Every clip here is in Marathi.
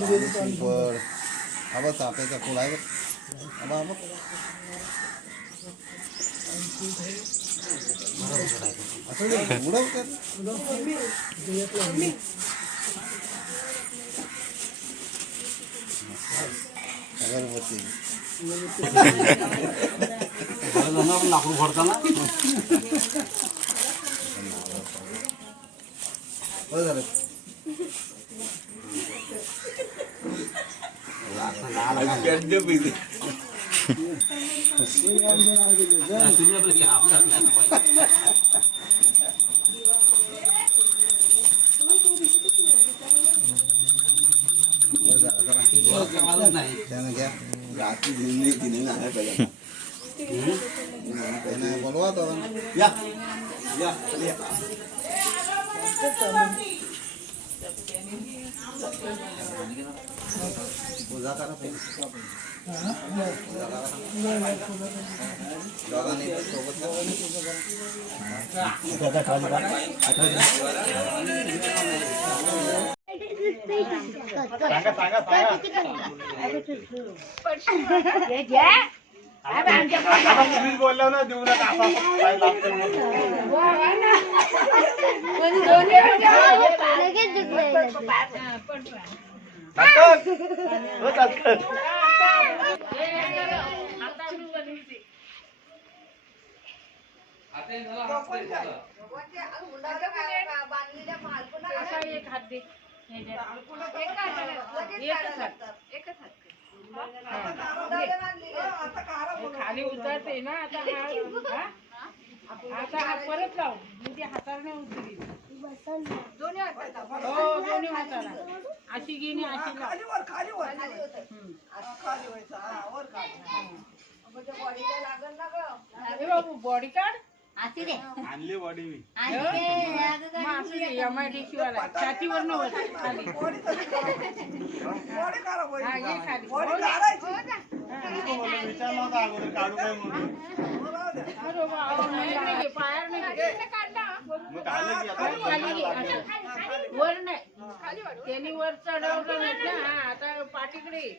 सुपर हा बघ चाफ्याचा फुल आहे बघ हा बघ, असं अगरबत्ती लाकूड भरताना बरं. झालं त्यानं घ्या त्यानं बोलवा तो पूजा करा पूजा दोघांनी सोबत खाली उतरते ना आता आता हात परत लाव. मी ते हाताने उतरी. हो दोन्ही हाताला हो, अशी गेली अशी लाव अरे बाबू बॉडी कार्ड आणली बॉडी मी. एम आय डी शिवाला. छातीवर नव्हत. खाली. हा, ये खाली. हो ना. विचारलं होतं अगोदर काढू काय म्हणून? अरे वा, अहो, नाही, नाही, पायावर नाही. मग काढलं की आता? खाली. घे, असं. वर नाही. त्यांनी वर चढवलं नाहीत ना. हा, आता पाठीकडे.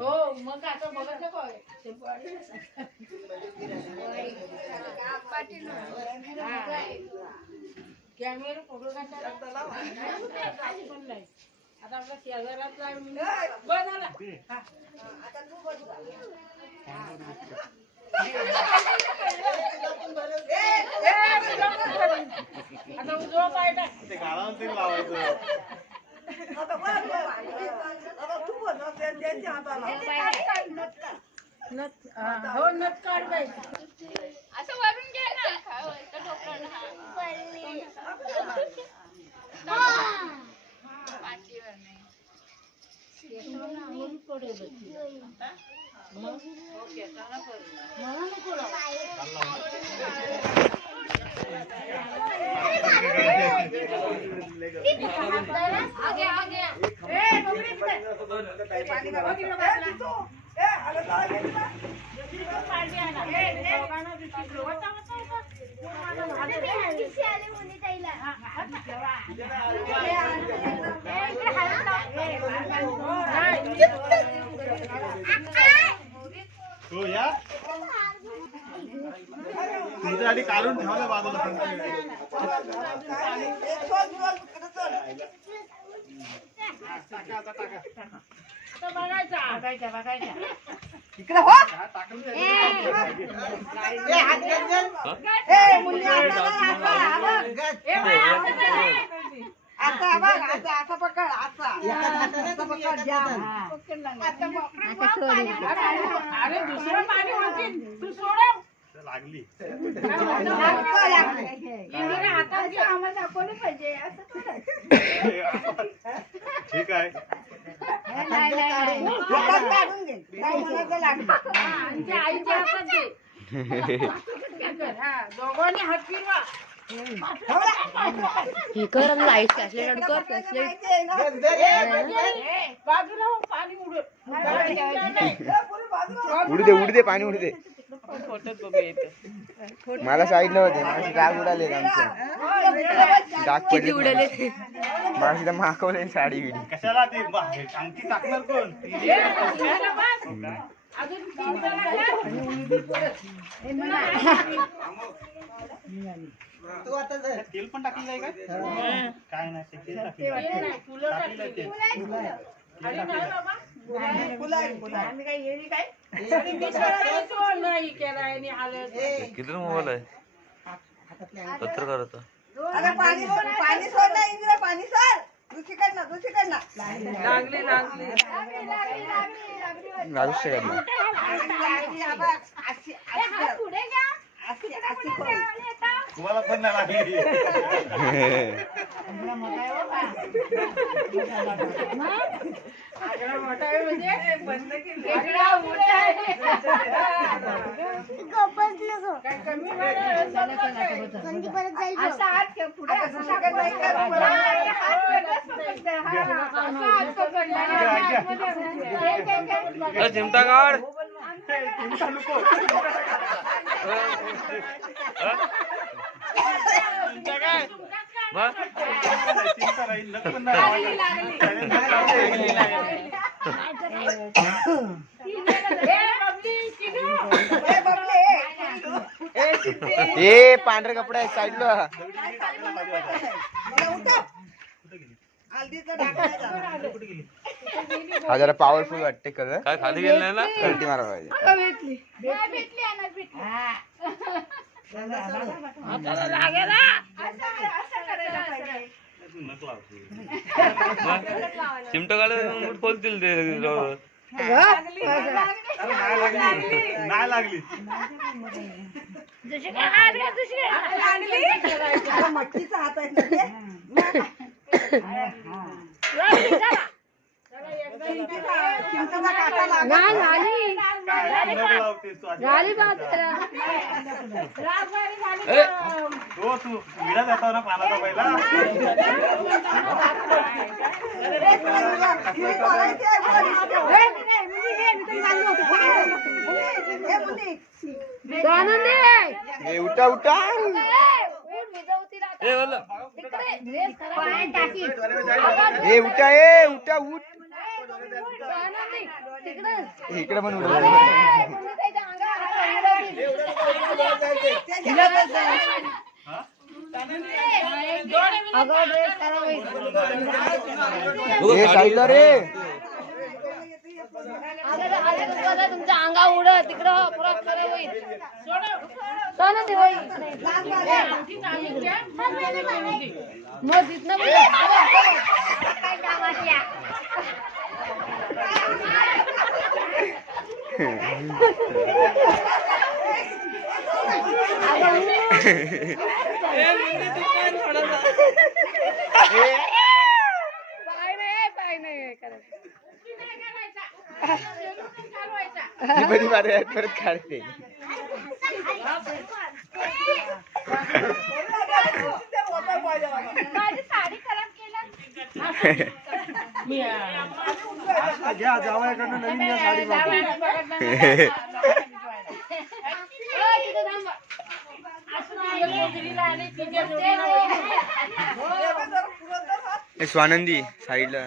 हो मग आता बघत नको. कॅमेरा फोटो पण नाही. आता आपला शेजारातला झाला. हा. ए, मी लपून ठेवीन. आता उजवा पाय टाक ते गाळावर ते लावायचं नथ हा, हो नथ काढ बाई असं वरून घे ना खाऊ, इथं ढोकळं हा. पाठीवर नाही आगे आगे ए, डोंगरी इकडे. हो, तिकडे बाजूला. पाणी आणा. ए, ए, दोघांना दुसरीकडे. वचा, वचा, वचा. हा, हा, ठेवा. ए, इकडे. हो या काढून बाजूला आता. आता पाणी. अरे दुसरं पाणी होतील तू सोडव. लागली. आम्हाला दाखवलं पाहिजे ठीक आहे. हा, आईच्या हातात. हा, दोघांनी हात फिरवा. ही कर लाइट फ्लॅशलाईट कर हो, पाणी उडत उडू दे उडू दे पाणी उडू दे मला साईड नव्हते माझी डाग उडाले आमच्या डाग पडले उडले माझी तर माकवले साडी बिडी कशाला ती हे टाकणार कोण तेल पण आहे का काय नाही तेल. किती मोबाईल आहे पत्रकार होता पाणी पाणी सोड इंदिरा पाणी सोड दुसरीकडनं घालूच शकत नाही लागली, हा बघ. लागली असा हात पुढे. अरे चिमटा काढ मग? राहील नक पण नाही ए, बबले, ए. पांढरे कपडे आहे साईडला. हा जरा पॉवरफुल वाटते कलर. काय खाली गेलं ना? उलटी मारा पाहिजे. चिमटा काढ खोलतील ते नाही लागली. नाही लागली. अरे, मटकीचा हात आहे ना ते. चिंचेचा काटा लागला. नाही झाली नक लावते तू अशी. झाली बाजूला हो तू विडा जातो ना पानाचा पहिला. हिरी मारायची आहे, बघ. ए, मुली. स्वानंदी ए उठा उठा ए उठा ए उठा उठ. इकडे पण उठा. ए साईडला रे. तुमच्या अंगा उडत तिकडं परत खरं होईल. स्वानंदी होईल मग तिथनं पाय नाही पाय नाही करत ही बरी मारे आहेत परत काढते घ्या जावयाकडनं नवीन घ्या साडी स्वानंदी साईडला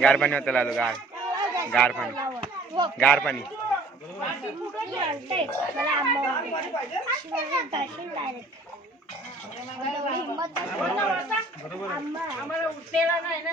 गार पाणी होतं लालो गार. गार पाणी. गार पाणी. आम्हाला उठलेला नाही ना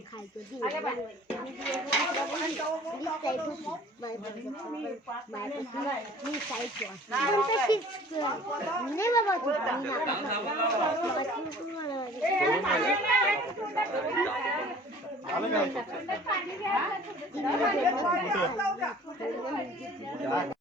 खायचं 你再不去买不是好的，买不是你再做，你不是是，你爸爸就不一你，爸爸辛苦了，你。